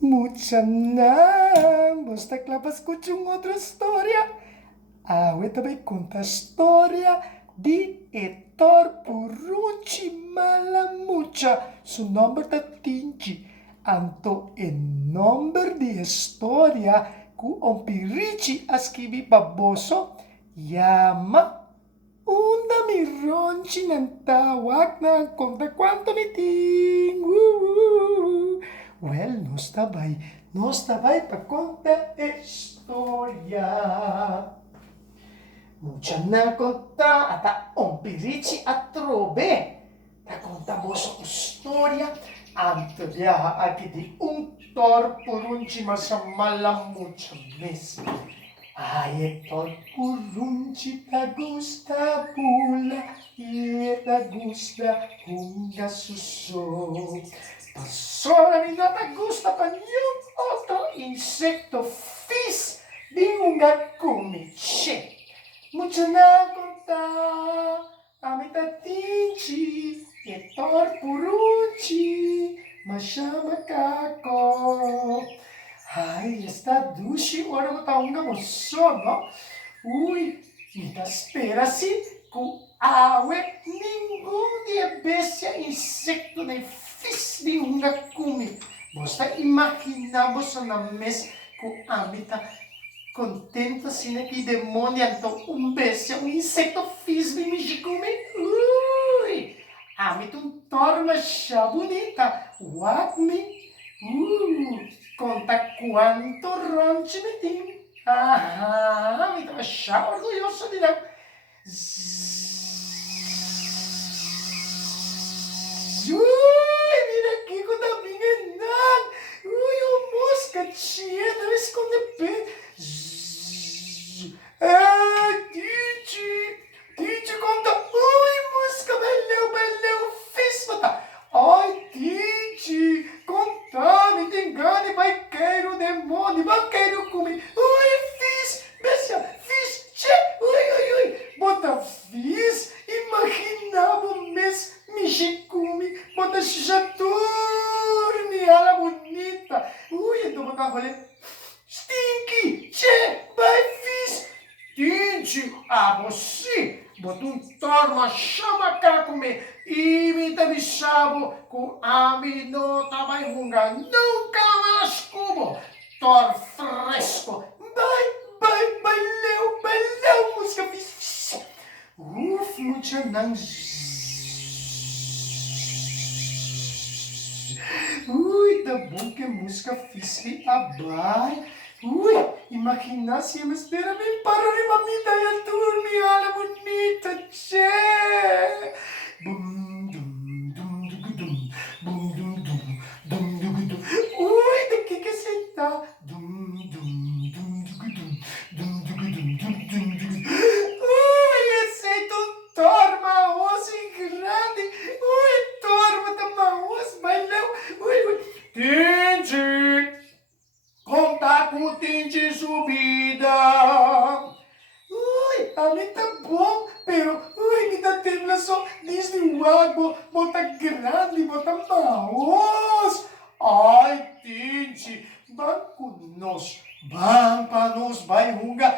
Mucha na, basta que la escucho outra história. Eu também conta a história de Heitor Purunchi Malamucha, su nome da Tinci. Anto em nome de história que o Pirici escrevi baboso, yama Unda mi ronchi ng tawag na conta quanto mi ting. Well, nos tabay pa conta istorya. Mucha na conta ata ompirici atrobe. Ta conta boso istorya. Anto dia aqui de tor purunci masamala mucha mes. Ai, tot curunci ta gusta pula e ta gusta hunga suso. Persona mi nota gusta pa nenhum outro insecto fis di hunga kumiche. Mucha na conta amita tinci e tor purunci mashama kako. Ai, está dushi, ora mo sono. Ui, ita spera-se com awe ninguém de bestia insecto nem fis de unga kumi. Basta imaginamos na mes com amita contenta sine que demônio então bestia, insecto fis de mijikumi. Ui, amita torna chá bonita. What me? Conta quanto ronchi mi tim. Mi tava chá orgulhoso de dar. Mira aqui com a minha nan. Mosca tia, deve esconder pé. Titi conta. Mosca, beleu, fiz, bata. Ai, Titi, contame, te engane, vai quero demônio, vai quero comer. Fiz, bestia, fiz, tchê, bota fiz, imaginava mes, mexicumi, bota já dorme, ela bonita. Então botar rolê, stinky, tchê, vai fiz. Titi, você, bota torma, chama cá comer. Imita bisabo com amino também hunga nunca mais como tor fresco leu música fiz mucha nang tá bom que música fiz abai imagina se eu me espera bem para a mamita e a turmi ala bonita che Bum dum dum dum bum dum dum dum dum dum. De que você tá? Dum dum dum dum dum dum dum. Esse torma osso grande. Torma da maus bailão. Tinti, conta com tinti subida. A mim tá bom, pero me dá temblação desde o água, bota grande, bota maus. Ai, Tinte, van para nós, vai runga,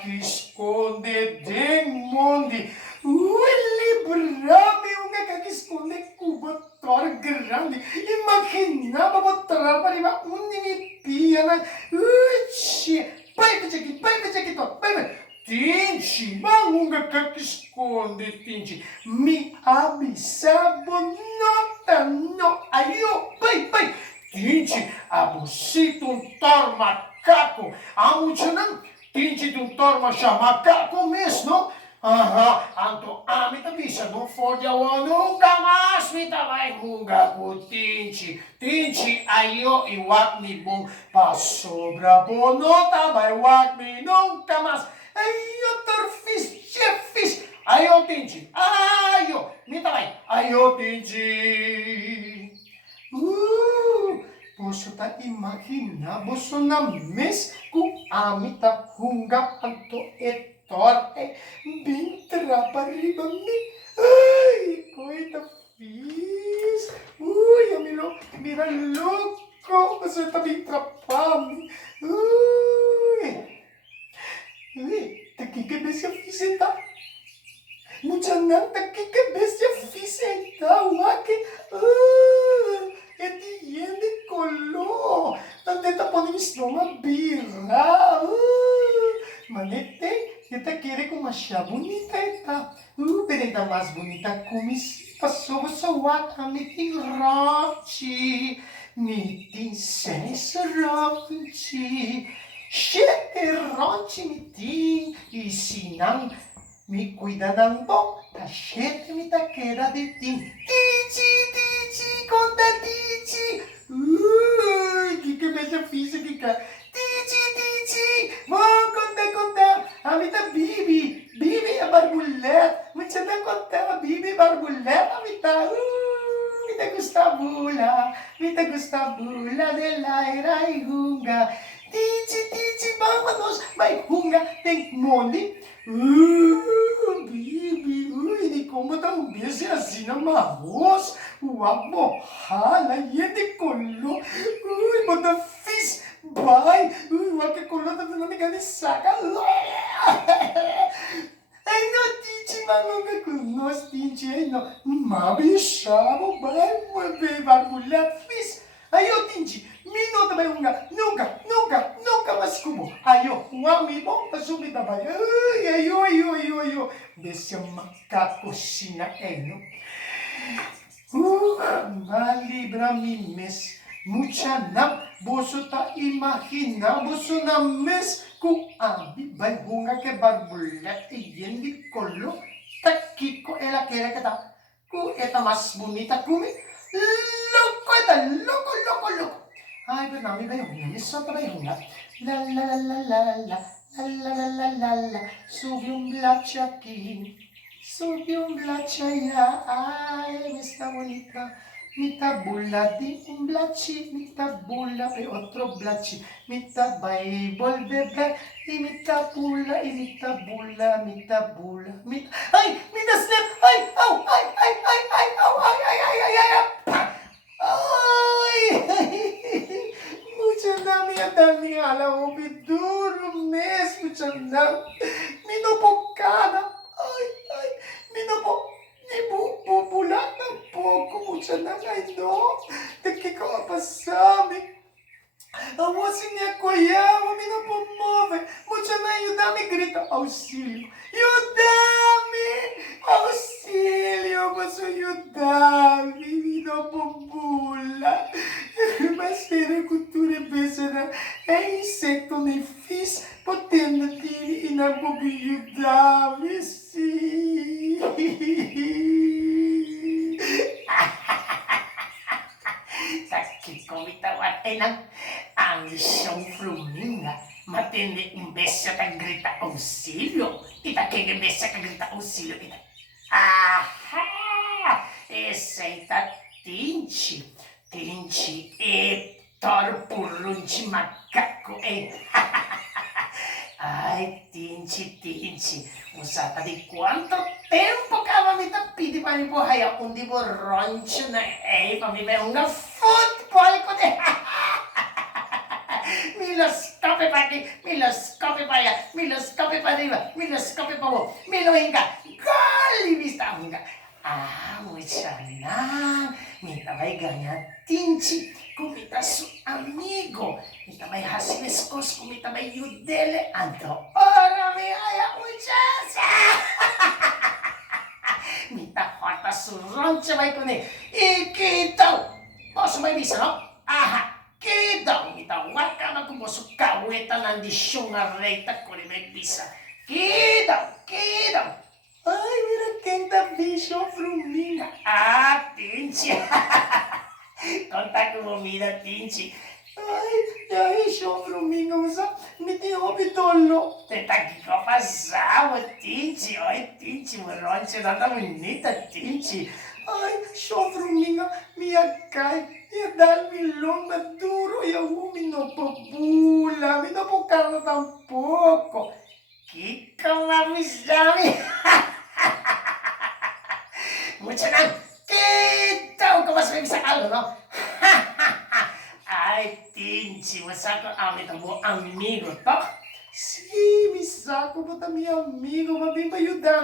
que esconde demonde. Librame unga que esconde cuba tora grande. Imaginava botar para uma piana. Vai, aqui, vai. Tinci, maunga que esconde, Tinci. Me avisava, nota, no. Vai. Tinci, abusito tor macaco. Amuchanam, Tinci tor macaco mesmo. Anto amita bisa não fode ao nunca mais me vai runga com Tinci, ayo iwak mi bom pa sobra bonota vai wak mi nunca mais. Ayo torfis, chefis, ayo Tinci, ayo, me vai, ayo Tinci. Posso tá imaginar, posso na mes com amita runga anto torre, bem trapariba me. Coita fiz. Amilo, mira louco, você tá me atrapalhando. Ui, daqui que bestia fisita. Mucha nang daqui que bestia fisita. Wake, etiende colo. Nandeta ponen estoma birra. Manete, esta quiere como más bonita esta. Pero esta más bonita como si pasó sa wata miting rochi. Miting seis rochi. Shete rochi miting. E se não me cuida ng bom, ta shete mi ta queda de tim. Tichi, conta tichi. Que beija física. Tichi, mo conta. Amita Bibi a barbullet. Mucha na conta, Bibi barbullet. Amita, Mita gusta bula de laira e hunga. Tichi, vámonos, vai hunga, tem money. Bibi, hindi ko matambisi assim na mahos. Huwag mo, hala, hindi kulo. Mata fish, bye. Huwag ka kulo, tatanami ka ni Saka. Ay no, Tichi, mga kunos, Tichi, ay no. Mabishamo, bye, mabe, barbulat fish. Ayo, Tichi, mino também nunca mais como. Ayo, amigo, pasumi também. Ayo. Desse macaco sina eno. Malibra mi mes. Mucha na, boso ta imagina, boso na mes. Kung abi, bay hunga ke barbulat, iyan di kolo. Takiko, ela kera kita. Kung eta mas bonita, kumi. Loco. Ay, pero nami ba yung miso pa ba yung la subium blacha ya, ay, está bonita. Mita bula di un blachi, mita bula pe otro blachi, mita Bible bebe, y mita bula, ay, mita slip, ay, au, ay, mucha dami alam mo, biduro mes, mucha dami, minopokada, ay, bubulat ng pouco, mucha na no, daqui ko pasami. Awasin niya kuya, mami na pumove, mucha na yudami grita, auxílio, baso yudami, no pumula. Mas ter cultura pensa na é insecto nem fiz, potendo tiri inabobiyudami, sim. Sakit ko bitawat ay ang isang fluminga. Matindi imbesya kang grita auxilio. Kita kaya imbesya kang grita auxilio. Aha! Esse tá Tinchi Hector pulun de macaco, hein? Ai, Tinchi, usata di quanto tempo ka mi tapiti pa mi po haya kundi mo roncho na pa mi ba una football ko de. Miloscope pa arriba, miloscope pa mo, milohinga, gol, vista hunga. Mucha na, mita may ganyan, Tinchi, kumita su amigo, mita may hasileskos, kumita may yudele, anto, ora mi haya muchacha. Mita hota su roncha may kune, ikitaw, oso may bisa, no? Aha, kitaw, mita waka makumoso kaweta nandisyon nga reyta kune may bisa, kitaw. Ay, mira quem tá bicho fruminga. Tinchi. Conta comida, Tinchi. Ay, show fruminga, usa. Me tem obitolo. Te tá aqui com passava, Tinchi. Ai, Tinchi, moronche, nada bonita, Tinchi. Ay, show fruminga, minha cai. Ia dar-me longa duro e eu me não popula, me não popula tampouco. Que kamamisami. Mucha nang, kita ko mas may bisa kalo, no? Ai, Tinci, masako amit mo amigo to? Sim, Misako, bota minha amiga, uma bem pra ajudar.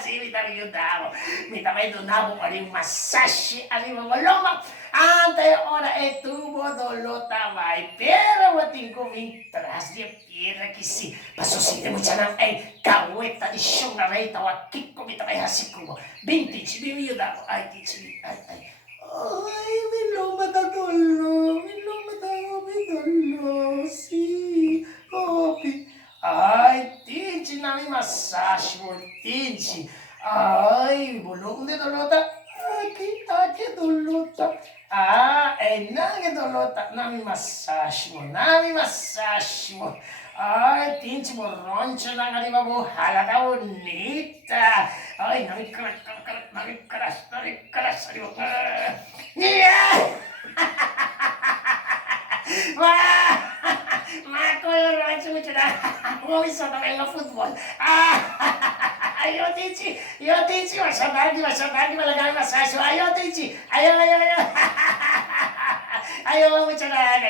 Sì, mi tavi aiutavo, mi tavi donavo per il massaggio, arriva maloma, ante ora e tu bodolota vai, pero wating ko vintras di pira kisi, paso si te mucha ay kaweta di show na reita wa kiko mi tavi hasiko, vintage mi aiutavo, ay tici, ay. Ai, Miloma da dolo, Miloma da dolo, sim, Opi. Ai, Tinci na mi massaggio, Tinci. Ai, bolong de dolota. Aqui, dolota. Ah, nang dolota, nami massagio, nami massagio. Ai, Tinci mo roncho na nga di ba mo halata bonita. Ai, nami crash, di ba? Yeah! Ma quello roncho mo na. Uwi sa tayo ng football. Ayaw, Tinci, masyadagi, malagay masasyo. Ayaw, Tinci, ayaw. Ayaw mo tiyanak.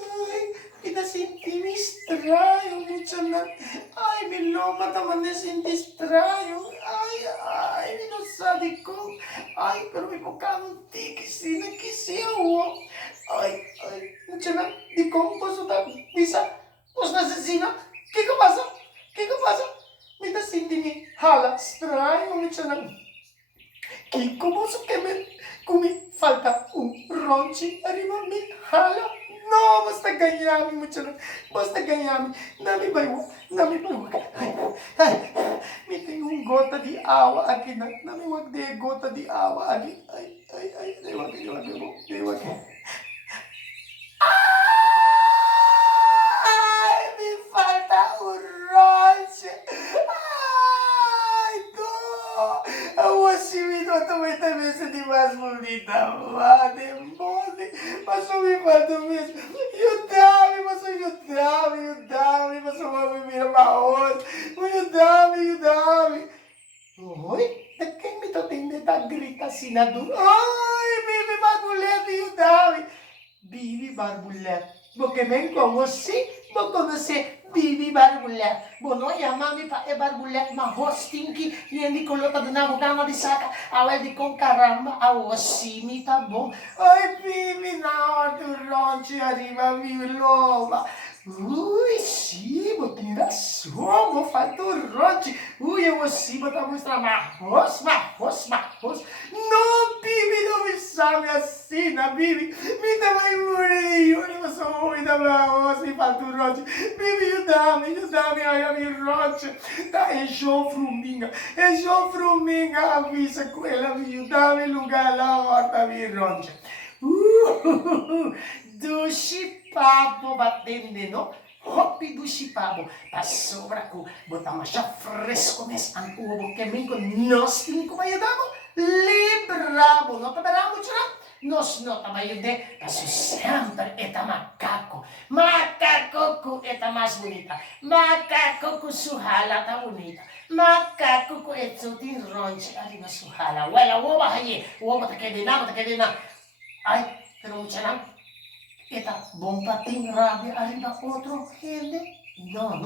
Ai, me dá sentir estranho, Muchanan. Ai, Miloma também me senti estranho. Ai, me não sabe como. Ai, pero me bocanti, que se eu. Ai, Muchanan, de como posso dar bisa? Posso assassina? Que passa? Me dá sentir hala estranho, Muchanan. Que como que me falta ronchi arriba me hala. No, basta ganhar-me, Muchanan. Basta ganhar-me. Não me vai. Ai, me tem gota de água aqui. Não me wag de gota de água aqui. Ai, deu aqui. Ai, me falta ronchi. Ai, dó. O também de mais bonita. Mano, mas só me falta mesmo. Aiutami, mas só vai me virar arroz. Aiutami. Oi? Da quem me tá tendo da grita assim na dor? Ai, Bibi Barbulete, aiutami. Bibi Barbulete. Porque nem conhece Bibi Barbulete. Bono ya mami pa e Barbulete ma hosting ki yendi kolota do nabo kama di saka awel di kong karamba awosimi tá bom. Ai, Bibi, na hora do lanche arriva mi loba. Ui, sim, tem razão, vou fazer o rote. Ui, eu assim, vou mostrar marros. Não, Bibi, não me chame assim, na Bibi. Me dá mais murinho, eu não sou ruim da minha roça, me faz o rote. Bibi, ajuda-me, ai, me rote. Tá, é João Fruminga, avisa com ela, me ajuda-me, lugar lá, horta, me rote. Do chipapo batendo, no? Hopi do chipapo. Passou braco, botar mais fresco mes ang ubo que me nós cinco vai dar librabo, não tá beramo tira? Nós não tá vai de, passo sempre eta macaco. Macaco eta mais bonita. Macaco com suhala tá bonita. Macaco com etsutin ronche ali na suhala. Wala wo ba haye, wo ba ta kedina. Ai, pero mucha lang. Eta bom pating rabi arriba outro gente. No.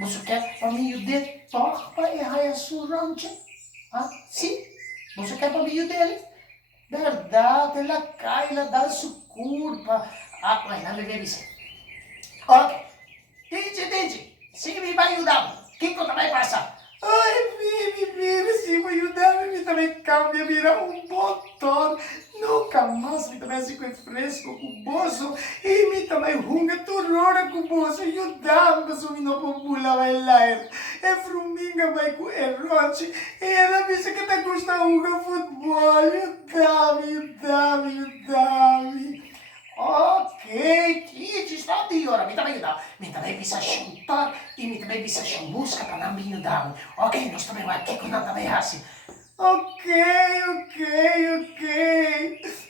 Você quer para mim de toca e raia surante? Ah, sim. Você quer para mim dele? Verdade, ela cai, ela dá sua culpa. Ah, mas não me vê isso. Ok. Entendi. Sim, me vai ajudar. O que eu também passar? Ai, Bibi, sim, me ajudar, me também cambia, virar botão. Nunca mais me também assim com fresco, com bolso. E me também runga turora com bolso. Ajudar, mas o menino popula vai lá. É fruminga, vai com errote. E ela disse que tá gostando de futebol. Ajudar. Ok, Kit, está di ora, mi também dá. Mi também bisa chutar e mi também bisa música para não me dar. Ok, nós também vai aqui com nada também assim. Ok.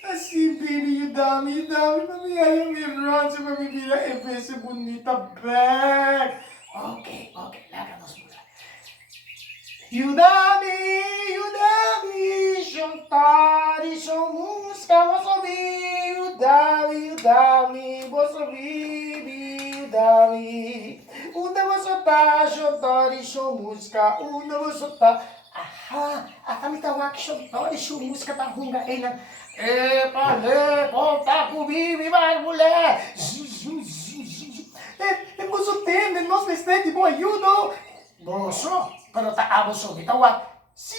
Assim, baby, dá-me, para me aí me rote, para me virar e ver se bonita bem. Ok, larga nós música. Yudami, Shantari, Shomuska, Bosobi, Yudami, Bosobi, Yudami. Una Bosota, Shantari, Shomuska, una Bosota. Aha, kami tawag Shantari, Shomuska, Tahunga, Enan. Pale, conta comigo, Barbule. Bosotene, nós vestemos de bom ajuda. Boso, pero boso, bitawag. Sim.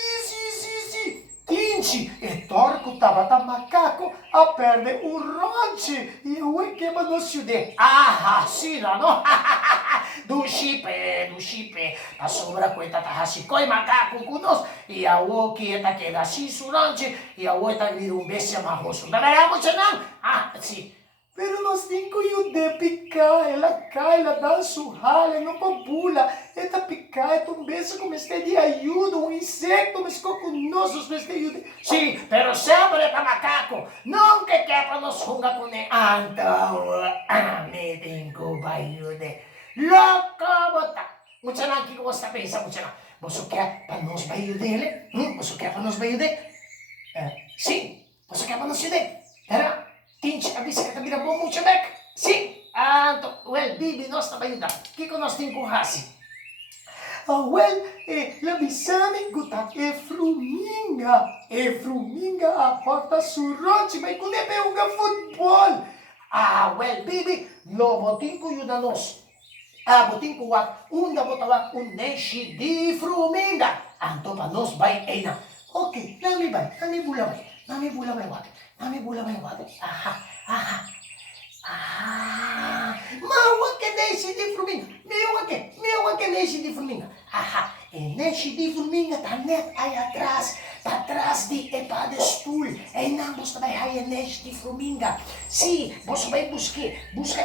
Tinti, e torco tabata macaco a perde o ronche e o queima no ciudad. Aha, sila, no? Do shipe. A sobra cuenta tahasikoy macaco kunos. E a woki eta queda sisurante. E a outra vira bestia marroso. Darayamo chanang. Si. Pero nós temos que de picar, ela cai, ela dá surrada, não popula. Eta picar, é um beijo como este de ajuda, um inseto, mas conosco, mas de ajuda. Sim, pero sempre tá macaco. Não que quer para nos hunga com ne antao. Me tenho bayude. Louco bota. Mucha lang que você pensa, mucha lang. Você quer para nos bayude ele? Você quer para nos bayude? Sim, você quer para nos bayude? Era? Tinch, abis ka tabi na buong Muchabek. Sim. Well, bibi, nós na bayuda. Kiko nós tem com hasi. Labisami guta e fruminga a porta surante, mas quando é peunga futebol. Well, bibi, lo botin ko yun na nos. Botin ko wak, unda botawak, neshi di fruminga. Anto pa nos bay ena. Ok, nami bula bay wak. Mawa que nesse de fruminga. Meu que nesse de fruminga. E nesse de fruminga tá net aí atrás. Para trás de epadestul. E não, você vai aí nesse de fruminga. Sim, você vai busca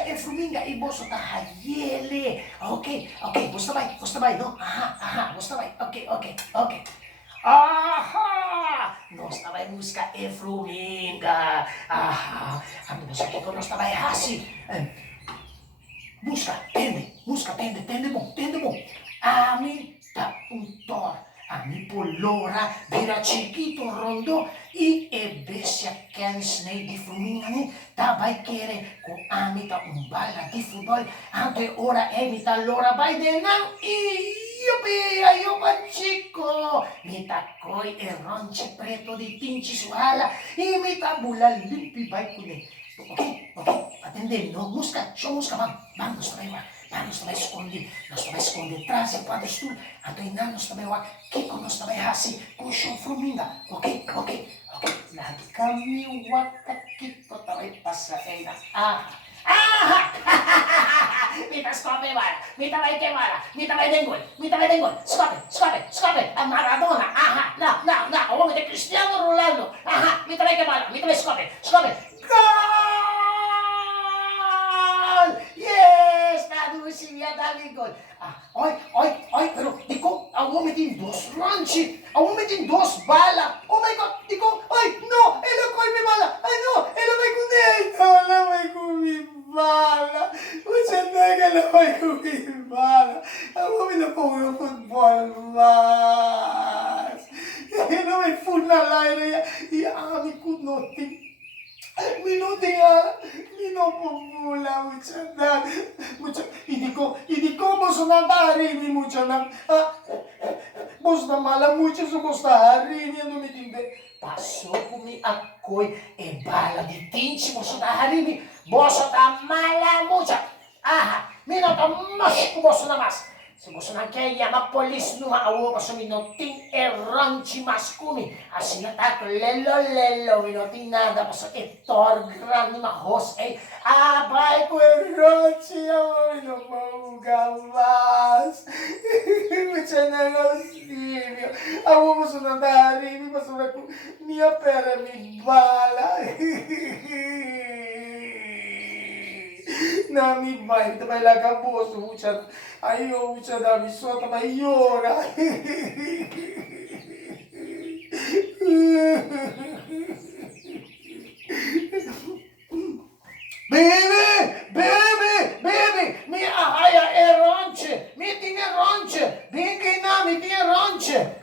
e fruminga e você tá aí ele. Ok, você vai, não? Você vai, ok. Nós também busca e fruminga. Ano ba sa kiko nós também hasi. Tende mo. Ami ta untor. Ami polora, vira chiquito rondo e bestia kensnei di fruminga ni tabay kere ko ami ta umbala di futbol. Ante ora emita lora bay denang Yupi, ayupan chico. Mita koy eronche preto di pinchi suhala. Y mita bula limpi bay kune. Okay. Atende, no musca, bang. Nos também esconde tras e padestul. Atoi na nos também wa, kiko nos também hasi, kusho fruminga. Ok. Lagi kami waka kiko também pasa eina. Mita scope bala, mita vai queimara, mita vai dengol. Scope, a Maradona, não, o homem de Cristiano Ronaldo, mita vai queimara, mita vai scope. Gol! Yes, nadusi niya dali gol. Oi, pero diko, a homem tem dos ranchi, a homem tem dos bala. Oh my God, diko, No, ela coi mi bala. Ela vai com ele. Ela vai com mi bala. Você nega, ela vai com mi bala. A homem não põe o futebol mais. Ela vai funar lá e ami kunotin. Minopopula, hindi ko mo sunandarin ni mucho na, bos na mala mucho sumostaharin niya numitinde. Passou comigo a coi e bala de tinte, moço da harimi, moço da mala mucha. Mina tá macho moço na massa. Se você não quer ir a polícia numa aua, você não tem errante mascumi. Assim não tá lelo, e não tem nada, você é tor grande na roça. Vai com errante, eu não vou mais. Mucho negócio. A uva não dá harimi, mas minha pera me bala. Nami vai, também lá acabou, mucha. Aí eu mucha da missão também llora. Baby, mi ahaya e ronche, mi tinha ronche, bem que não, mi tinha ronche.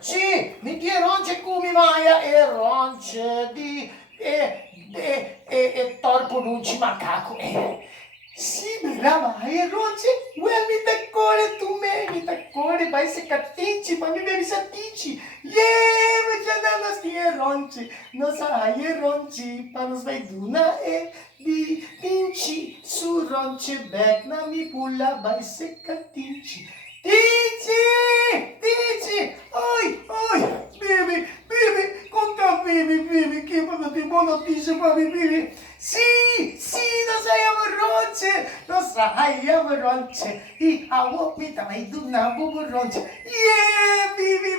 porunci macaco, Sì, brava, hai ragione. Well, mi taccone tu me, mi taccone, vai se cattinci, ma mi bevi sattinci. Yeah, ma già non sti ronci, non sai ronci, pa non svai duna di tinci, su ronci back, na mi pulla, vai se cattinci. Tinci, tinci, oi, baby, baby, conta baby, che buona notizia, baby. Sì, non sai amaronce, i awo mi tamay duna buburonce. Yeah, bibi,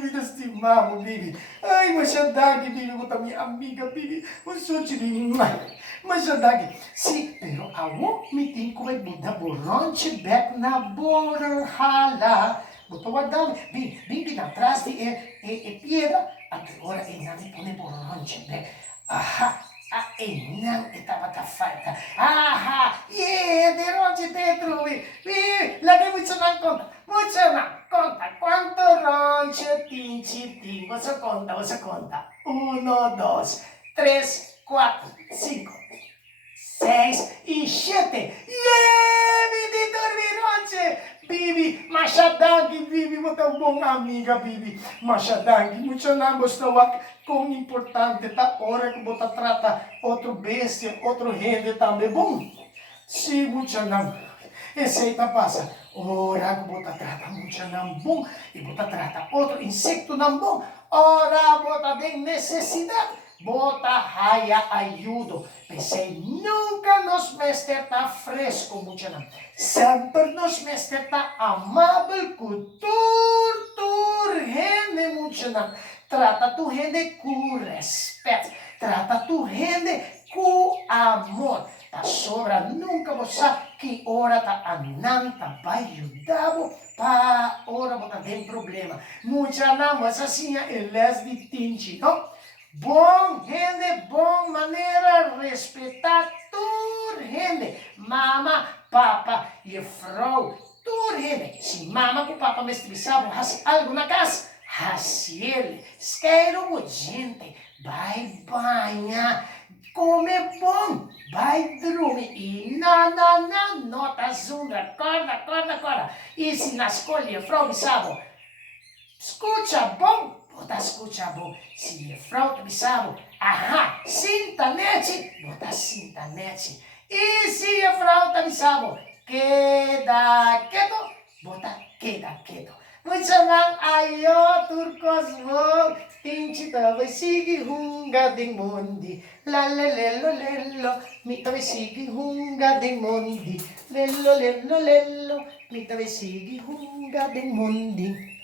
mi da stimamo, bibi. Ai, masyadagi, bibi, mo ta minha amiga, bibi. Masyadagi, bibi, masyadagi. Sì, però awo mi tinko may buda boronce back na borhala. Boto guardami, bibi na atrás e piedra, agora e nami pone boronce back. Aha, não estava da falta. Aha, yeah, de onde dentro, lagay mo sa conta. Muito na conta. Quanto ronche tinchi. Você conta. 1, 2, 3, 4, 5, 6 e 7. Yeah, me dormir ronche. Bibi, masyadagi, bibi mo tang buong amiga, bibi. Masyadagi, muito na bastawak kung importante ta ora que bota trata outro bestia, outro rende também. Bom, se muito não. Receita passa. Ora que bota trata muito não bom e bota trata outro insecto não bom. Ora bota bem necessidade. Bota raia ajudo. Pensei, nunca nos mester tá fresco, muito não. Sempre nos mester tá amável, cultura, rende, muito não. Trata tu rende com respeito. Trata tu rende com amor. Ta sobra nunca você que ora ta ananta vai ajudar pa ora bota tem problema. Muita não, mas assim eles de tinti, não? Bom rende, bom maneira, respeitar tudo rende. Mama, papa e frau, tudo rende. Se mama com papa me estressavam, faz algo na casa, ele. Quero gente, vai banhar, come bom, vai dormir. E não, nota zunga, acorda. E se na escolha, frau me sabe, escuta bom. Bota escuta bom. Se é frauta bisabo, aha, sintanete, bota sintanete. E se é frauta bisabo, queda quieto, bota queda quieto. Muito lang ayo turcos mo, tinchi tawai sigi hunga ding mundi, la lello, mi tawai sigi hunga ding mundi, lello, mi tawai sigi hunga ding mundi.